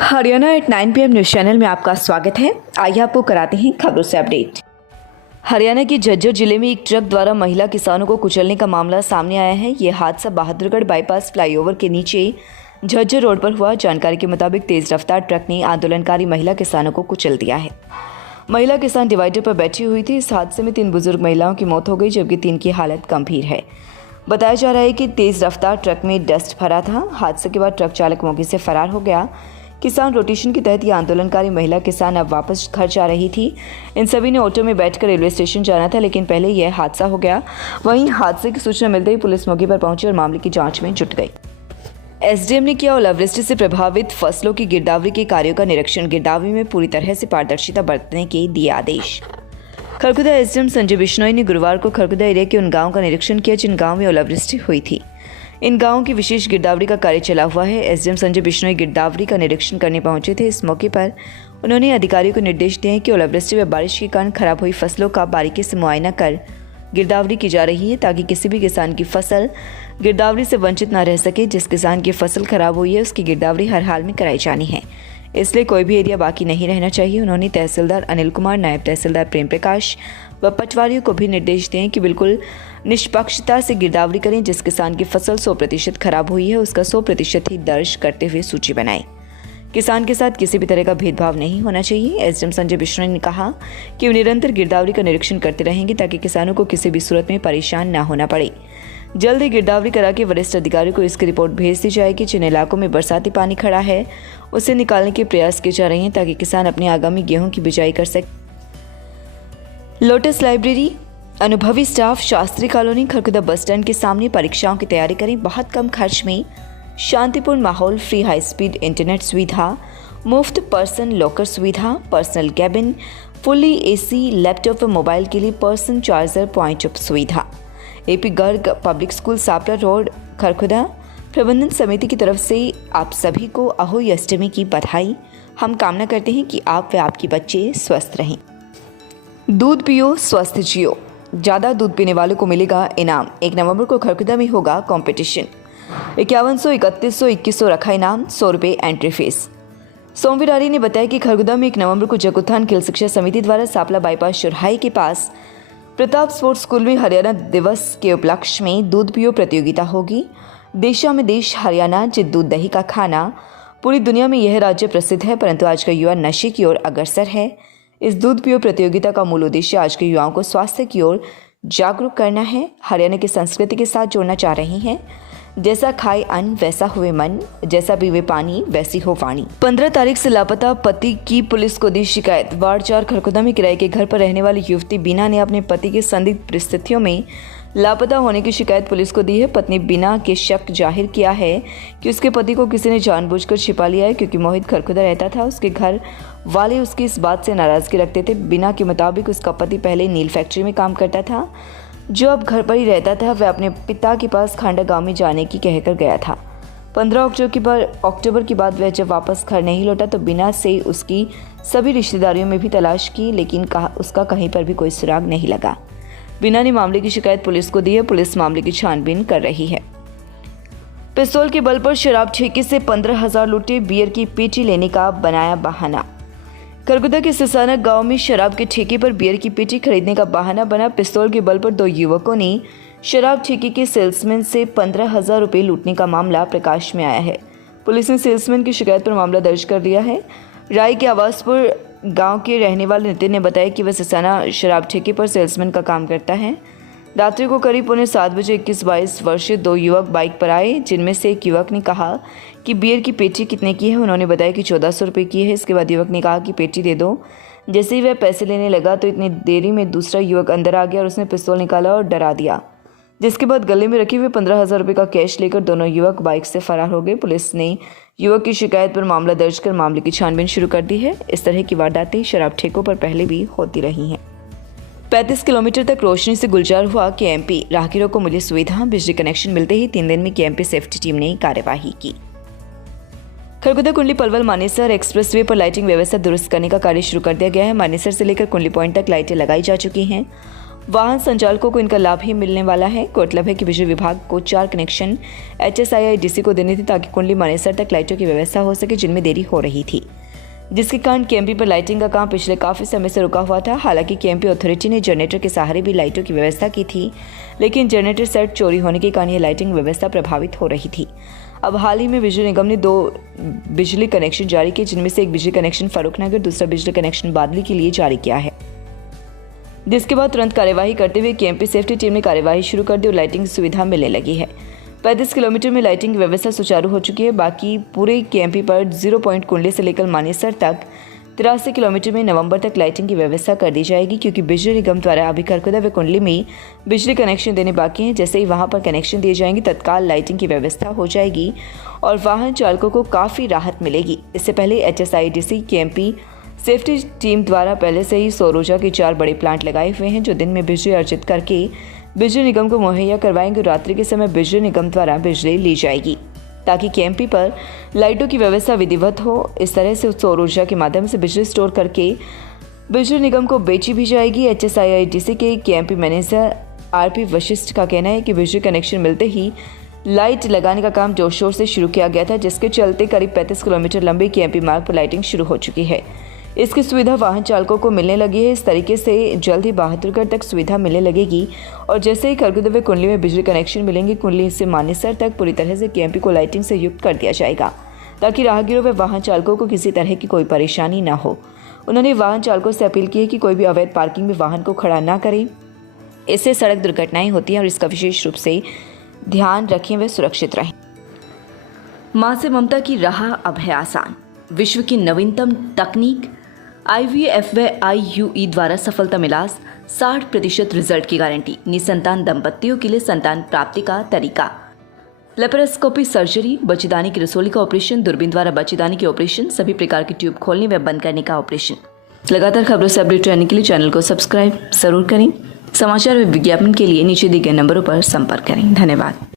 Haryana at 9 PM news channel में आपका स्वागत है। आइए आपको कराते हैं खबरों से अपडेट। हरियाणा के झज्जर जिले में एक ट्रक द्वारा महिला किसानों को कुचलने का मामला सामने आया है। ये हादसा बहादुरगढ़ बाईपास फ्लाईओवर के नीचे झज्जर रोड पर हुआ। जानकारी के मुताबिक तेज रफ्तार ट्रक ने आंदोलनकारी महिला किसानों को कुचल दिया है। महिला किसान डिवाइडर पर बैठी हुई थी। इस हादसे में 3 बुजुर्ग महिलाओं की मौत हो गई, जबकि 3 की हालत गंभीर है। बताया जा रहा है कि तेज रफ्तार ट्रक में डस्ट भरा था। हादसे के बाद ट्रक चालक मौके से फरार हो गया। किसान रोटेशन के तहत यह आंदोलनकारी महिला किसान अब वापस घर जा रही थी। इन सभी ने ऑटो में बैठकर रेलवे स्टेशन जाना था, लेकिन पहले यह हादसा हो गया। वहीं हादसे की सूचना मिलते ही पुलिस मौके पर पहुंची और मामले की जांच में जुट गई। एसडीएम ने किया ओलावृष्टि से प्रभावित फसलों की गिरदावरी के कार्यों का निरीक्षण। गिरदावरी में पूरी तरह से पारदर्शिता बरतने के दिए आदेश। खरखुदा एसडीएम संजय बिश्नोई ने गुरुवार को खरखुदा एरिया के उन गाँव का निरीक्षण किया जिन गाँव में ओलावृष्टि हुई थी। इन गांवों की विशेष गिरदावरी का कार्य चला हुआ है। एसडीएम संजय बिश्नोई गिरदावरी का निरीक्षण करने पहुंचे थे। इस मौके पर उन्होंने अधिकारियों को निर्देश दिए कि ओलावृष्टि व बारिश के कारण खराब हुई फसलों का बारीकी से मुआयना कर गिरदावरी की जा रही है, ताकि किसी भी किसान की फसल गिरदावरी से वंचित न रह सके। जिस किसान की फसल खराब हुई है उसकी गिरदावरी हर हाल में कराई जानी है, इसलिए कोई भी एरिया बाकी नहीं रहना चाहिए। उन्होंने तहसीलदार अनिल कुमार, नायब तहसीलदार प्रेम प्रकाश व पटवारियों को भी निर्देश दिए कि बिल्कुल निष्पक्षता से गिरदावरी करें। जिस किसान की फसल 100% खराब हुई है उसका 100% ही दर्ज करते हुए सूची बनाएं। किसान के साथ किसी भी तरह का भेदभाव नहीं होना चाहिए। एसडीएम संजय बिश्नोई ने कहा कि वे निरंतर गिरदावरी का निरीक्षण करते रहेंगे, ताकि किसानों को किसी भी सूरत में परेशान न होना पड़े। जल्द ही गिरदावरी करा के वरिष्ठ अधिकारियों को इसकी रिपोर्ट भेज दी जाएगी। जिन इलाकों में बरसाती पानी खड़ा है उसे निकालने के प्रयास किए जा रहे हैं, ताकि किसान अपने आगामी गेहूं की बिजाई कर सके। लोटस लाइब्रेरी, अनुभवी staff, Shastri colony, Kharkhoda bus stand के सामने परीक्षाओं की तैयारी करें। बहुत कम खर्च में शांतिपूर्ण माहौल, फ्री हाई स्पीड इंटरनेट सुविधा, मुफ्त पर्सन लॉकर सुविधा, personal cabin, fully AC, laptop व मोबाइल के लिए पर्सन चार्जर पॉइंट ऑफ सुविधा। AP Garg public school, Sapla road, Kharkhoda प्रबंधन समिति की तरफ से आप सभी को अहोई अष्टमी की बधाई। हम कामना करते हैं कि आप व आपके बच्चे स्वस्थ रहें। दूध पियो, स्वस्थ जियो। ज़्यादा दूध पीने वालों को मिलेगा इनाम। 1 नवंबर को खरखुदा में होगा कंपटीशन। 5100, 3100, 2100 रखा इनाम, 100 रुपये एंट्री फीस। सोमवीर आर्य ने बताया कि खरखुदा में 1 नवंबर को जगुत्थान खेल शिक्षा समिति द्वारा सापला बाईपास चौराहे के पास प्रताप स्पोर्ट्स स्कूल में हरियाणा दिवस के उपलक्ष्य में दूध पियो प्रतियोगिता होगी। देशा में देश हरियाणा, जित दूध दही का खाना। पूरी दुनिया में यह राज्य प्रसिद्ध है, परंतु आज का युवा नशे की ओर अग्रसर है। इस दूध पियो प्रतियोगिता का मूल उद्देश्य आज के युवाओं को स्वास्थ्य की ओर जागरूक करना है। हरियाणा की संस्कृति के साथ जोड़ना चाह रही हैं। जैसा खाए अन्न वैसा हुए मन, जैसा पीवे पानी वैसी हो वाणी। 15 तारीख से लापता पति की पुलिस को दी शिकायत। वार्ड 4 खरखुदा में किराए के घर पर रहने वाली युवती बीना ने अपने पति के संदिग्ध परिस्थितियों में लापता होने की शिकायत पुलिस को दी है। पत्नी बीना के शक जाहिर किया है कि उसके पति को किसी ने जानबूझकर छिपा लिया है, क्योंकि मोहित खरखुदा रहता था। उसके घर वाले उसकी इस बात से नाराजगी रखते थे। बीना के मुताबिक उसका पति पहले नील फैक्ट्री में काम करता था, जो अब घर पर ही रहता था। वह अपने पिता के पास खांडा गांव में जाने की कहकर गया था। 15 अक्टूबर के बाद वह जब वापस घर नहीं लौटा तो बीना से उसकी सभी रिश्तेदारियों में भी तलाश की, लेकिन उसका कहीं पर भी कोई सुराग नहीं लगा। बीना ने मामले की शिकायत पुलिस को दी है। पुलिस मामले की छानबीन कर रही है। पिस्तौल के बल पर शराब ठेके से 15,000 लूटे, बियर की पेटी लेने का बनाया बहाना। खरखुदा के सिसाना गांव में शराब के ठेके पर बियर की पेटी खरीदने का बहाना बना। पिस्तौल के बल पर 2 युवकों ने शराब ठेके के सेल्समैन से 15,000 रुपये लूटने का मामला प्रकाश में आया है। पुलिस ने सेल्समैन की शिकायत पर मामला दर्ज कर लिया है। राय के आवासपुर गांव के रहने वाले नितिन ने बताया कि वह सिसाना शराब ठेके पर सेल्समैन का काम करता है। रात्रि को करीब 7:15 बजे 21-22 वर्षीय 2 युवक बाइक पर आए, जिनमें से एक युवक ने कहा कि बियर की पेटी कितने की है। उन्होंने बताया कि 1400 रुपये की है। इसके बाद युवक ने कहा कि पेटी दे दो। जैसे ही वह पैसे लेने लगा तो इतनी देरी में दूसरा युवक अंदर आ गया और उसने पिस्तौल निकाला और डरा दिया, जिसके बाद गले में रखे हुए 15,000 रुपये का कैश लेकर दोनों युवक बाइक से फरार हो गए। पुलिस ने युवक की शिकायत पर मामला दर्ज कर मामले की छानबीन शुरू कर दी है। इस तरह की वारदातें शराब ठेकों पर पहले भी होती रही हैं। 35 किलोमीटर तक रोशनी से गुलजार हुआ केएमपी। राहगीरों को मिली सुविधा। बिजली कनेक्शन मिलते ही 3 दिन में केएमपी सेफ्टी टीम ने कार्यवाही की। खरखुदा कुंडली पलवल मानेसर एक्सप्रेसवे पर लाइटिंग व्यवस्था दुरुस्त करने का कार्य शुरू कर दिया गया है। मानेसर से लेकर कुंडली पॉइंट तक लाइटें लगाई जा चुकी हैं। वाहन संचालकों को इनका लाभ ही मिलने वाला है। गौरतलब है कि बिजली विभाग को 4 कनेक्शन HSIIDC को देने थे ताकि कुंडली मानेसर तक लाइटों की व्यवस्था हो सके, जिनमें देरी हो रही थी, जिसके कारण केएमपी पर लाइटिंग का काम पिछले काफ़ी समय से रुका हुआ था। हालांकि केएमपी अथॉरिटी ने जनरेटर के सहारे भी लाइटों की व्यवस्था की थी, लेकिन जनरेटर सेट चोरी होने के कारण यह लाइटिंग व्यवस्था प्रभावित हो रही थी। अब हाल ही में बिजली निगम ने 2 बिजली कनेक्शन जारी किए, जिनमें से एक बिजली कनेक्शन फारूकनगर, दूसरा बिजली कनेक्शन बादली के लिए जारी किया है, जिसके बाद तुरंत कार्यवाही करते हुए केएमपी सेफ्टी टीम ने कार्यवाही शुरू कर दी और लाइटिंग सुविधा मिलने लगी है। 35 किलोमीटर में लाइटिंग की व्यवस्था सुचारू हो चुकी है। बाकी पूरे केएमपी पर 0 पॉइंट कुंडली से लेकर मानेसर तक 83 किलोमीटर में नवंबर तक लाइटिंग की व्यवस्था कर दी जाएगी, क्योंकि बिजली निगम द्वारा अभी खरखुदा व कुंडली में बिजली कनेक्शन देने बाकी हैं। जैसे ही वहां पर कनेक्शन दिए जाएंगे, तत्काल लाइटिंग की व्यवस्था हो जाएगी और वाहन चालकों को काफ़ी राहत मिलेगी। इससे पहले HSIDC केएमपी सेफ्टी टीम द्वारा पहले से ही सौर ऊर्जा के 4 बड़े प्लांट लगाए हुए हैं, जो दिन में बिजली अर्जित करके बिजली निगम को मुहैया करवाएंगे। रात्रि के समय बिजली निगम द्वारा बिजली ली जाएगी ताकि केएमपी पर लाइटों की व्यवस्था विधिवत हो। इस तरह से सौर ऊर्जा के माध्यम से बिजली स्टोर करके बिजली निगम को बेची भी जाएगी। HSIIDC के केएमपी मैनेजर RP वशिष्ठ का कहना है कि बिजली कनेक्शन मिलते ही लाइट लगाने का काम जोर शोर से शुरू किया गया था, जिसके चलते करीब 35 किलोमीटर लंबे केएमपी मार्ग पर लाइटिंग शुरू हो चुकी है। इसकी सुविधा वाहन चालकों को मिलने लगी है। इस तरीके से जल्द ही बहादुरगढ़ तक सुविधा मिलने लगेगी और जैसे ही खरखुदा व कुंडली में बिजली कनेक्शन मिलेंगे, कुंडली से मानेसर तक पूरी तरह से केएमपी को लाइटिंग से युक्त कर दिया जाएगा, ताकि राहगीरों व वाहन चालकों को किसी तरह की कोई परेशानी न हो। उन्होंने वाहन चालकों से अपील की है कि कोई भी अवैध पार्किंग में वाहन को खड़ा न करें, इससे सड़क दुर्घटनाएं होती हैं और इसका विशेष रूप से ध्यान रखें व सुरक्षित रहें। मां से ममता की राह अब है आसान। विश्व की नवीनतम तकनीक IVF व IUE द्वारा सफलता मिला 60% रिजल्ट की गारंटी। निसंतान दंपतियों के लिए संतान प्राप्ति का तरीका, लेप्रोस्कोपी सर्जरी, बच्चेदानी की रसोली का ऑपरेशन, दूरबीन द्वारा बच्चेदानी की ऑपरेशन, सभी प्रकार की ट्यूब खोलने व बंद करने का ऑपरेशन। लगातार खबरों से अपडेट रहने के लिए चैनल को सब्सक्राइब जरूर करें। समाचार व विज्ञापन के लिए नीचे दिए गए नंबरों पर संपर्क करें। धन्यवाद।